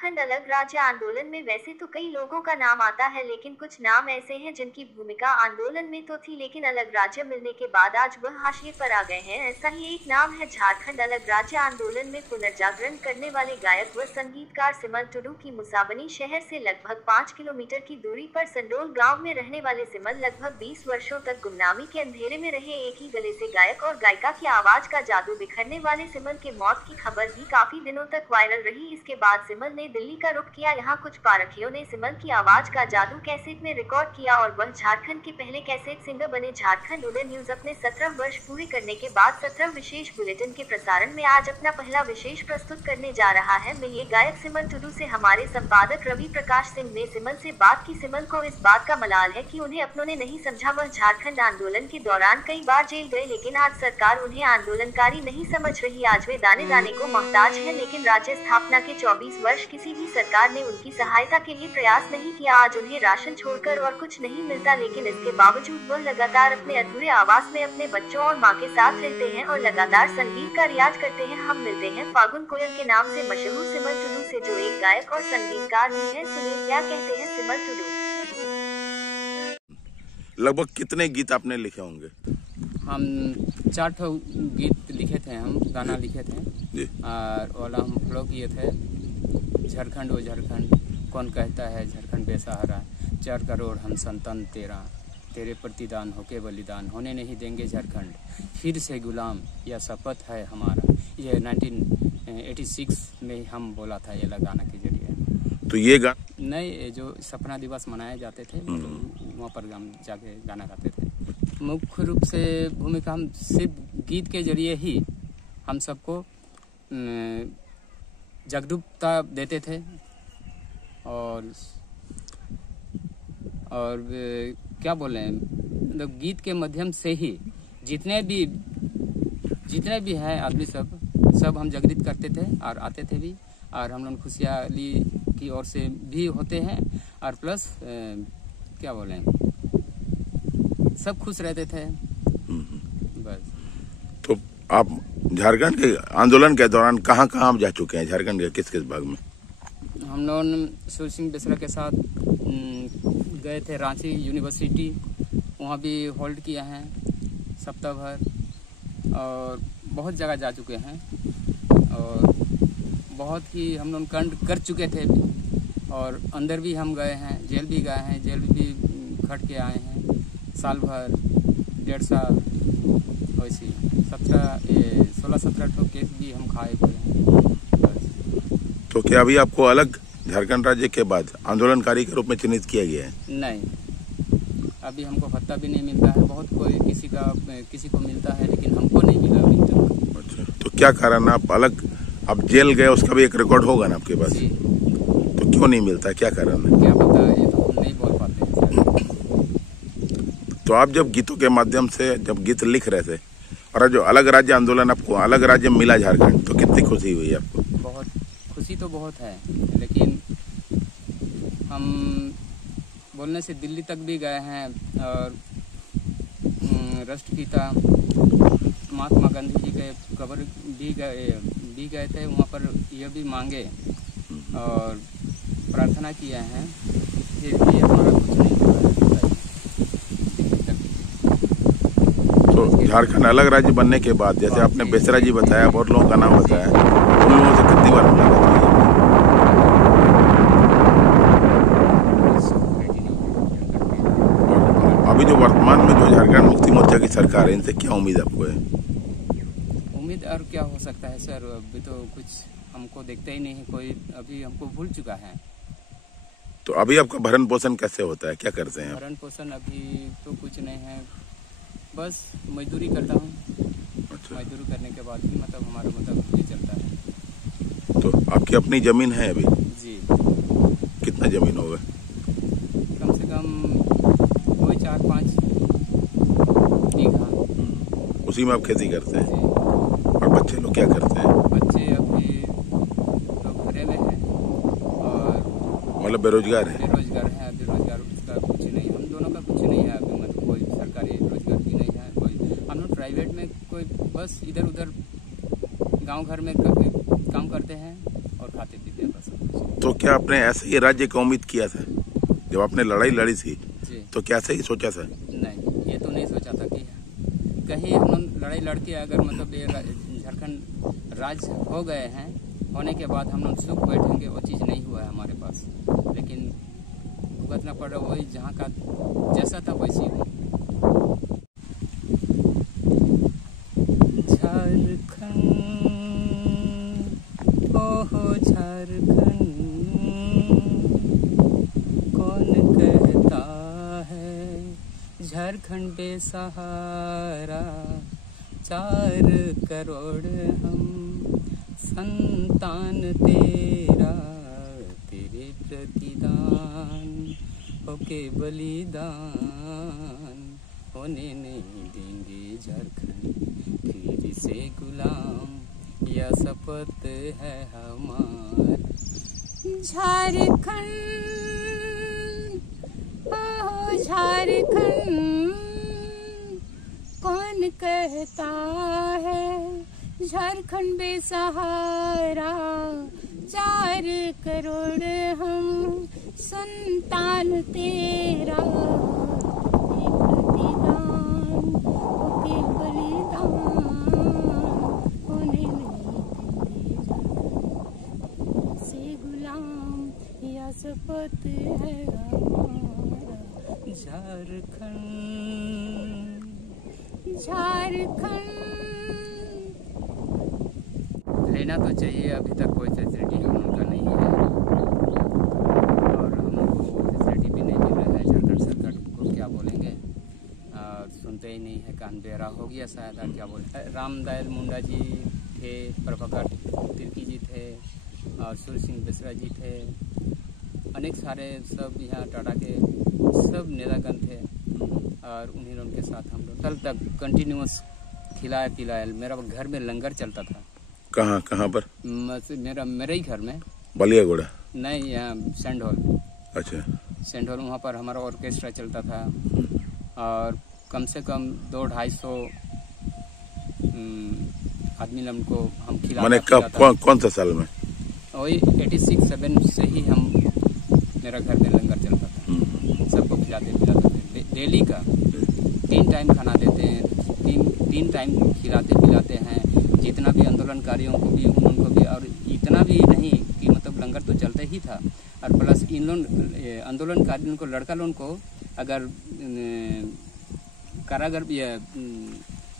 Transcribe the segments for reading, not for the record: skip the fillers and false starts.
झारखंड अलग राज्य आंदोलन में वैसे तो कई लोगों का नाम आता है, लेकिन कुछ नाम ऐसे हैं जिनकी भूमिका आंदोलन में तो थी, लेकिन अलग राज्य मिलने के बाद आज वह हाशिए पर आ गए हैं। ऐसा ही एक नाम है झारखंड अलग राज्य आंदोलन में पुनर्जागरण करने वाले गायक व संगीतकार सिमल टुडू की। मुसाबनी शहर से लगभग 5 किलोमीटर की दूरी पर संडोल गाँव में रहने वाले सिमल लगभग 20 वर्षों तक गुमनामी के अंधेरे में रहे। एक ही गले से गायक और गायिका की आवाज का जादू बिखरने वाले सिमल के मौत की खबर भी काफी दिनों तक वायरल रही। इसके बाद सिमल ने दिल्ली का रुख किया। यहाँ कुछ पारखियों ने सिमल की आवाज का जादू कैसेट में रिकॉर्ड किया और वह झारखंड के पहले कैसेट सिंगर बने। झारखंड उदय न्यूज अपने 17 वर्ष पूरे करने के बाद 17 विशेष बुलेटिन के प्रसारण में आज अपना पहला विशेष प्रस्तुत करने जा रहा है। मिलिए गायक सिमल टुडू से। हमारे संपादक रवि प्रकाश सिंह ने सिमल से बात की। सिमल को इस बात का मलाल है कि उन्हें अपनों ने नहीं समझा। वह झारखंड आंदोलन के दौरान कई बार जेल गए, लेकिन आज सरकार उन्हें आंदोलनकारी नहीं समझ रही। आज वे दाने दाने को मोहताज है, लेकिन राज्य स्थापना के 24 वर्ष किसी भी सरकार ने उनकी सहायता के लिए प्रयास नहीं किया। आज उन्हें राशन छोड़कर और कुछ नहीं मिलता, लेकिन इसके बावजूद वह लगातार अपने अधूरे आवास में अपने बच्चों और माँ के साथ रहते हैं और लगातार संगीत का रियाज करते हैं। हम मिलते हैं फागुन कोयल के नाम से मशहूर सिमल टुडू से, जो एक गायक और संगीतकार भी है। सुनिए क्या कहते हैं सिमल टुडू। लगभग कितने गीत आपने लिखे होंगे? हम 4 गीत लिखे थे, हम गाना लिखे थे और हम फ्लो किए थे। झारखंड वो झारखंड कौन कहता है, झारखंड बेसहारा, 4 करोड़ हम संतान तेरा, तेरे प्रतिदान होके बलिदान, होने नहीं देंगे झारखंड फिर से गुलाम, यह शपथ है हमारा। ये 1986 में हम बोला था ये गाना के जरिए। तो ये नहीं, जो सपना दिवस मनाए जाते थे वहाँ पर हम जाके गाना गाते थे। मुख्य रूप से भूमिका हम सिर्फ गीत के जरिए ही हम सबको जागरूकता देते थे और क्या बोलें, मतलब गीत के माध्यम से ही जितने भी हैं आदमी सब हम जागृत करते थे और आते थे भी, और हम लोग खुशहाली की ओर से भी होते हैं और प्लस क्या बोलें, सब खुश रहते थे बस। तो आप झारखंड के आंदोलन के दौरान कहाँ आप जा चुके हैं? झारखंड के किस भाग में? हम लोग सूर्य सिंह बेसरा के साथ गए थे रांची यूनिवर्सिटी, वहाँ भी होल्ड किया है सप्ताह भर, और बहुत जगह जा चुके हैं और बहुत ही हम लोग कांड कर चुके थे और अंदर भी हम गए हैं, जेल भी गए हैं, जेल भी खट के आए हैं, साल भर 1.5 साल वैसे 16-17 केस भी हम खाए हुए हैं बस। तो क्या अभी आपको अलग झारखंड राज्य के बाद आंदोलनकारी के रूप में चिन्हित किया गया है? नहीं, अभी हमको भत्ता भी नहीं मिलता है। बहुत कोई किसी को मिलता है, लेकिन हमको नहीं मिला अभी तक। अच्छा, तो क्या कारण आप अलग, आप जेल गए, उसका भी एक रिकॉर्ड होगा ना आपके पास? तो क्यों नहीं मिलता, क्या कारण है? क्या पता, ये तो हम नहीं बोल पाते हैं। तो आप जब गीतों के माध्यम से जब गीत लिख रहे थे और जो अलग राज्य आंदोलन, आपको अलग राज्य मिला झारखंड, तो कितनी खुशी हुई आपको? बहुत खुशी तो बहुत है, लेकिन हम बोलने से दिल्ली तक भी गए हैं और राष्ट्रपिता महात्मा गांधी जी के कब्र भी गए थे। वहाँ पर यह भी मांगे और प्रार्थना किए हैं, फिर भी हमारा कुछ नहीं हुआ। तो झारखंड अलग राज्य बनने के बाद, जैसे आपने बेसरा जी बताया, बहुत लोगों का नाम बताया, उन लोगों से कितनी बार मुलाकात हुई? अभी जो वर्तमान में जो झारखंड मुक्ति मोर्चा की सरकार है, इनसे क्या उम्मीद आपको है? उम्मीद और क्या हो सकता है सर, अभी तो कुछ हमको देखते ही नहीं है कोई, अभी हमको भूल चुका है। तो अभी आपका भरण पोषण कैसे होता है, क्या करते हैं? भरण पोषण अभी तो कुछ नहीं है, बस मजदूरी करता हूँ। अच्छा। मजदूरी करने के बाद भी मतलब हमारा मतलब ये चलता है। तो आपकी अपनी जमीन है अभी? जी। कितना जमीन होगा? कम से कम कोई 4-5 बीघा। उसी में आप खेती करते हैं? और बच्चे लोग क्या करते हैं? बच्चे अभी तो घरे में हैं और मतलब बेरोजगार है? बेरोजगार हैं, अभी रोजगार का कुछ नहीं, हम दोनों का कुछ नहीं है अभी, मतलब कोई सरकारी रोजगार भी नहीं है, कोई हम लोग प्राइवेट में कोई बस इधर उधर गांव घर में काम करते हैं और खाते पीते हैं बस। तो क्या आपने ऐसे ही राज्य का उम्मीद किया था जब आपने लड़ाई लड़ी थी? जी तो क्या ऐसे ही सोचा था? नहीं, ये तो नहीं सोचा था कि कहीं हम लड़ाई लड़के अगर मतलब ये झारखंड राज्य हो गए हैं, होने के बाद हम लोग सुख बैठेंगे, वो चीज़ नहीं हुआ है हमारे पास। लेकिन भुगतना पड़ रहा वही, जहाँ का जैसा था वैसी हूँ। झारखंड ओहो झारखंड, कौन कहता है झारखंड बेसहारा, 4 करोड़ हम संतान तेरा, तेरे प्रतिदान होके बलिदान, होने नहीं देंगे झारखंड फिर से गुलाम, यह शपथ है हमारा। झारखंड ओह झारखंड, कौन कहता है झारखंड बेसहारा, 4 करोड़ हम संतान तेरा, प्रतिदान होके बलिदान, होने नहीं देंगे से गुलाम, या शपथ है हमारा। झारखंड झारखंड लेना तो चाहिए, अभी तक कोई फैसिलिटी हम लोग का नहीं है और हम लोग को फैसिलिटी भी नहीं मिल रहा है। झारखंड सरकार को क्या बोलेंगे, सुनते ही नहीं है, कान बेरा हो गया शायद। और क्या बोले, रामदयाल मुंडा जी थे, प्रभाकर तिर्की जी थे और सूर्य सिंह बेसरा जी थे, अनेक सारे सब यहाँ टाटा के सब नेतागण थे और उन्हीं लोगों के साथ हम लोग कल तक कंटिन्यूस खिलाया पिलाया। मेरा घर में लंगर चलता था। कहाँ पर? मेरे ही घर में। बलियागुड़ा? नहीं, यहाँ सेंड हॉल। अच्छा, सेंड हॉल, वहाँ पर हमारा ऑर्केस्ट्रा चलता था और कम से कम 200-250 आदमी लोगों को हम खिलाते। मैंने कौन सा साल में? वही 86-87 से ही हम, मेरा घर में लंगर चलता था, सबको खिलाते पिलाते थे डेली का। 3 टाइम खाना देते हैं, 3 टाइम खिलाते पिलाते हैं। जितना भी आंदोलनकारियों को भी, उनको भी, और इतना भी नहीं कि मतलब लंगर तो चलता ही था। और प्लस इन लोग आंदोलनकारियों को, लड़का लोगों को अगर कारागार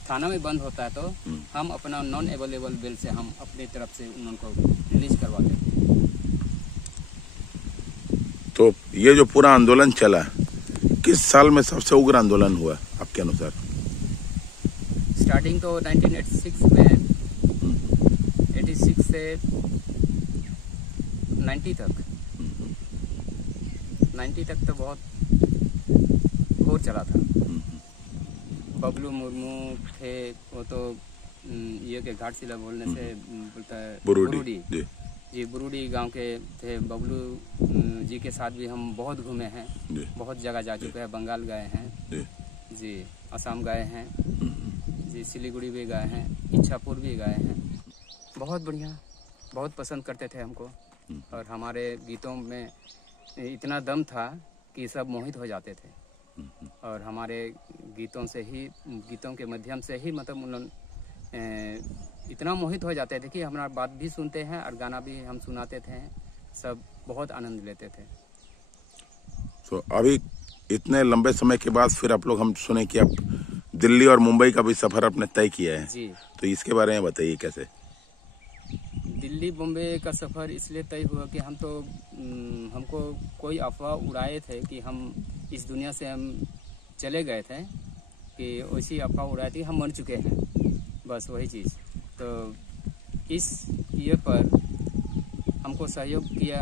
थाना में बंद होता है तो हम अपना नॉन अवेलेबल बेल से हम अपनी तरफ से उनको रिलीज करवाते थे। तो ये जो पूरा आंदोलन चला, किस साल में सबसे उग्र आंदोलन हुआ आपके अनुसार? स्टार्टिंग तो 1986 में, 86 से 90 तक। 90 तक तो बहुत घोर चला था। बबलू मुर्मू थे, वो तो ये के घाटशिला बोलने से बोलता है बुरुडी जी, बुरुडी गांव के थे। बबलू जी के साथ भी हम बहुत घूमे हैं, बहुत जगह जा चुके हैं। बंगाल गए हैं जी, असम गए हैं जी, सिलीगुड़ी भी गए हैं, इच्छापुर भी गए हैं। बहुत बढ़िया, बहुत पसंद करते थे हमको और हमारे गीतों में इतना दम था कि सब मोहित हो जाते थे। और हमारे गीतों से ही, गीतों के माध्यम से ही मतलब उन लोग इतना मोहित हो जाते थे कि हमारा बात भी सुनते हैं और गाना भी हम सुनाते थे, सब बहुत आनंद लेते थे। तो अभी इतने लंबे समय के बाद फिर आप लोग, हम सुने कि आप दिल्ली और मुंबई का भी सफर आपने तय किया है जी, तो इसके बारे में बताइए कैसे? दिल्ली बॉम्बे का सफ़र इसलिए तय हुआ कि हम तो हमको कोई अफवाह उड़ाए थे कि हम इस दुनिया से हम चले गए थे, कि वैसी अफवाह उड़ाई थी हम मर चुके हैं, बस वही चीज़। तो इस ये पर हमको सहयोग किया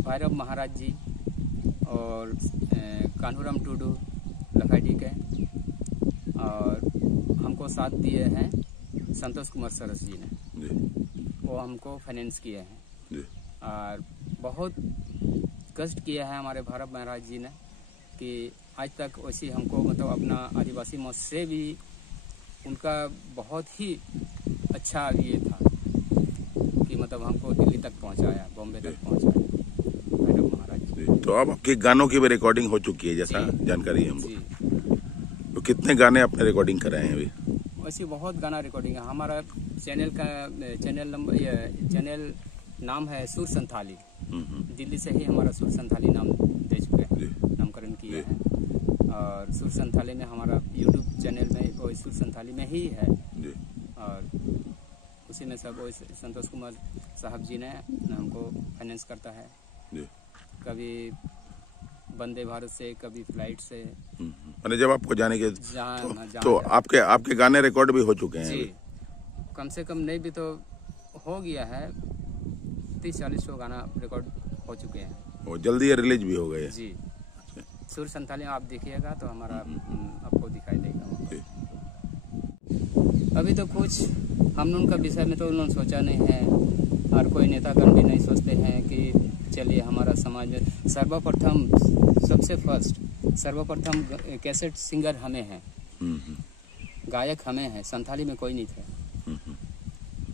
भैरव महाराज जी और कान्हूराम टूडू लखाटी के, और हमको साथ दिए हैं संतोष कुमार सरस जी ने, वो हमको फाइनेंस किए हैं। और बहुत कष्ट किया है हमारे भैरव महाराज जी ने कि आज तक वैसी हमको मतलब अपना आदिवासी मत से भी उनका बहुत ही अच्छा ये था कि मतलब हमको दिल्ली तक पहुंचाया, बॉम्बे तक पहुंचाया भैरव महाराज जी। तो अब आपके गानों की भी रिकॉर्डिंग हो चुकी है जैसा जानकारी है हमको। तो कितने गाने आपने रिकॉर्डिंग कराए हैं अभी? वैसे बहुत गाना रिकॉर्डिंग है। हमारा चैनल नाम है सुर संथाली। दिल्ली से ही हमारा सुर संथाली नाम दे चुके हैं, नामकरण किया है। और सुर संथाली में हमारा यूट्यूब चैनल में वो सुर संथाली में ही है। और उसी में सब वो संतोष कुमार साहब जी ने हमको फाइनेंस करता है। कभी वंदे भारत से, कभी फ्लाइट से। मैंने जब आपको जाने के तो आपके गाने रिकॉर्ड भी हो चुके हैं जी। कम से कम नहीं भी तो हो गया है, 30-40 गाना रिकॉर्ड हो चुके हैं। वो जल्दी रिलीज भी हो गए जी। सुर संथाली में आप देखिएगा तो हमारा आपको दिखाई देगा। अभी तो कुछ हम लोगों का विषय में तो उन्होंने सोचा नहीं है, और कोई नेतागण भी नहीं सोचते हैं कि चलिए हमारा समाज में सर्वप्रथम कैसेट सिंगर हमें हैं, गायक हमें हैं। संथाली में कोई नहीं थे।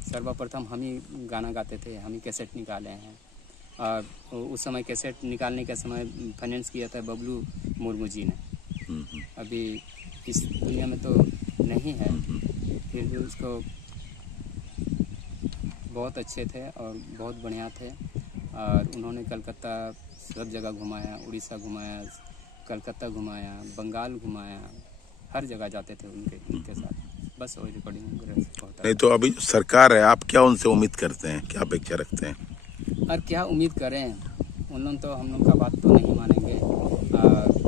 सर्वप्रथम हम ही गाना गाते थे, हम ही कैसेट निकाले हैं। और उस समय कैसेट निकालने के समय फाइनेंस किया था बबलू मुर्मू जी ने। अभी इस दुनिया में तो नहीं है, फिर भी उसको बहुत अच्छे थे और बहुत बढ़िया थे। और उन्होंने कलकत्ता सब जगह घुमाया, उड़ीसा घुमाया, कलकत्ता घुमाया, बंगाल घुमाया, हर जगह जाते थे उनके साथ। बस वही रिकॉर्डिंग होता है। नहीं तो अभी सरकार है, आप क्या उनसे उम्मीद करते हैं, क्या अपेक्षा रखते हैं? और क्या उम्मीद करें, उन लोग तो हम लोग का बात तो नहीं मानेंगे।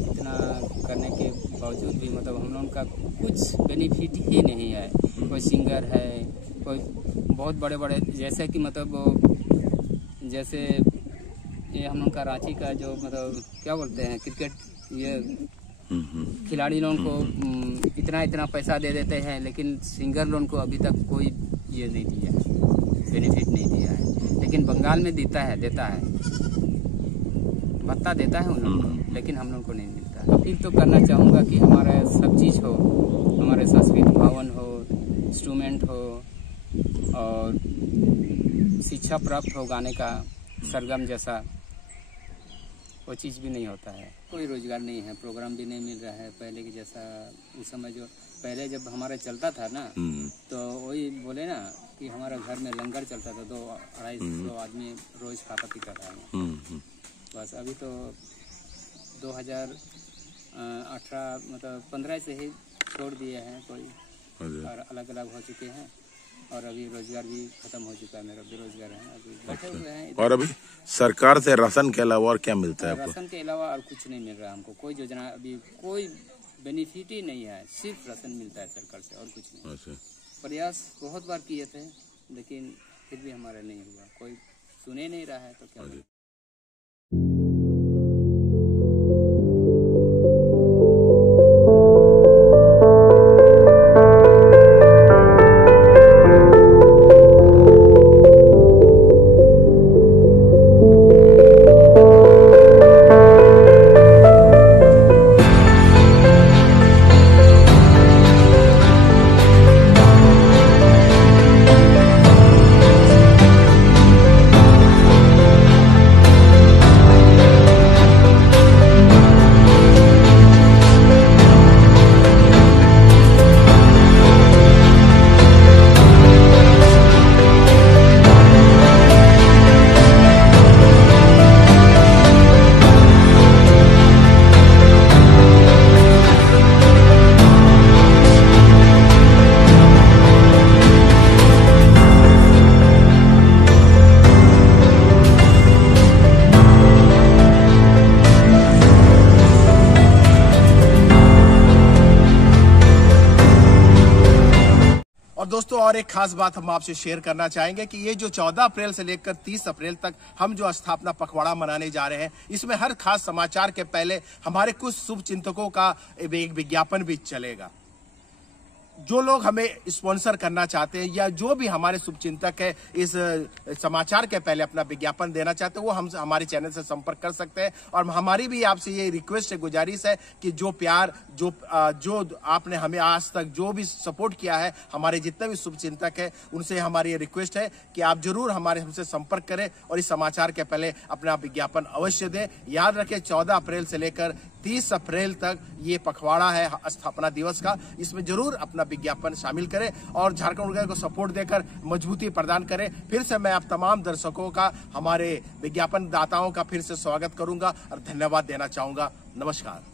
इतना करने के बावजूद भी मतलब हम लोग का कुछ बेनिफिट ही नहीं है। कोई सिंगर है, कोई बहुत बड़े बड़े जैसे कि मतलब जैसे ये हम लोग का रांची का जो मतलब क्या बोलते हैं क्रिकेट, ये खिलाड़ी लोगों को इतना पैसा दे देते हैं, लेकिन सिंगर लोगों को अभी तक कोई ये नहीं दिया है, बेनिफिट नहीं दिया है। लेकिन बंगाल में देता है भत्ता देता है उन लोगों को, लेकिन हम लोग को नहीं मिलता है। अपील तो करना चाहूँगा कि हमारा सब चीज़ हो, हमारे सांस्कृतिक भवन हो, इंस्ट्रूमेंट हो, और शिक्षा प्राप्त हो गाने का सरगम जैसा, वो चीज़ भी नहीं होता है। कोई रोजगार नहीं है, प्रोग्राम भी नहीं मिल रहा है पहले की जैसा। उस समय जो पहले जब हमारा चलता था ना, तो वही बोले ना कि हमारा घर में लंगर चलता था, 200-250 आदमी रोज खाता पीता था। बस अभी तो 2018 मतलब 15 से ही छोड़ दिए हैं कोई, और अलग अलग हो चुके हैं। और अभी रोजगार भी खत्म हो चुका है, मेरा बेरोजगार है, अभी बैठे हुए हैं। और अभी सरकार से राशन के अलावा और क्या मिलता है आपको? राशन के अलावा और कुछ नहीं मिल रहा है हमको, कोई योजना अभी कोई बेनिफिट ही नहीं है, सिर्फ राशन मिलता है सरकार से और कुछ नहीं। प्रयास बहुत बार किए थे, लेकिन फिर भी हमारा नहीं हुआ, कोई सुने नहीं रहा है, तो क्या करें। दोस्तों और एक खास बात हम आपसे शेयर करना चाहेंगे कि ये जो 14 अप्रैल से लेकर 30 अप्रैल तक हम जो स्थापना पखवाड़ा मनाने जा रहे हैं, इसमें हर खास समाचार के पहले हमारे कुछ शुभ चिंतकों का एक विज्ञापन भी चलेगा। जो लोग हमें स्पॉन्सर करना चाहते हैं या जो भी हमारे शुभचिंतक है इस समाचार के पहले अपना विज्ञापन देना चाहते हैं, वो हम हमारे चैनल से संपर्क कर सकते हैं। और हमारी भी आपसे ये रिक्वेस्ट है, गुजारिश है कि जो प्यार जो आपने हमें आज तक जो भी सपोर्ट किया है, हमारे जितने भी शुभचिंतक है, उनसे हमारी ये रिक्वेस्ट है कि आप जरूर हमसे संपर्क करें और इस समाचार के पहले अपना विज्ञापन अवश्य दें। याद रखें 14 अप्रैल से लेकर 30 अप्रैल तक ये पखवाड़ा है स्थापना दिवस का, इसमें जरूर अपना विज्ञापन शामिल करें और झारखंड उर्जा को सपोर्ट देकर मजबूती प्रदान करें। फिर से मैं आप तमाम दर्शकों का, हमारे विज्ञापन दाताओं का फिर से स्वागत करूंगा और धन्यवाद देना चाहूंगा। नमस्कार।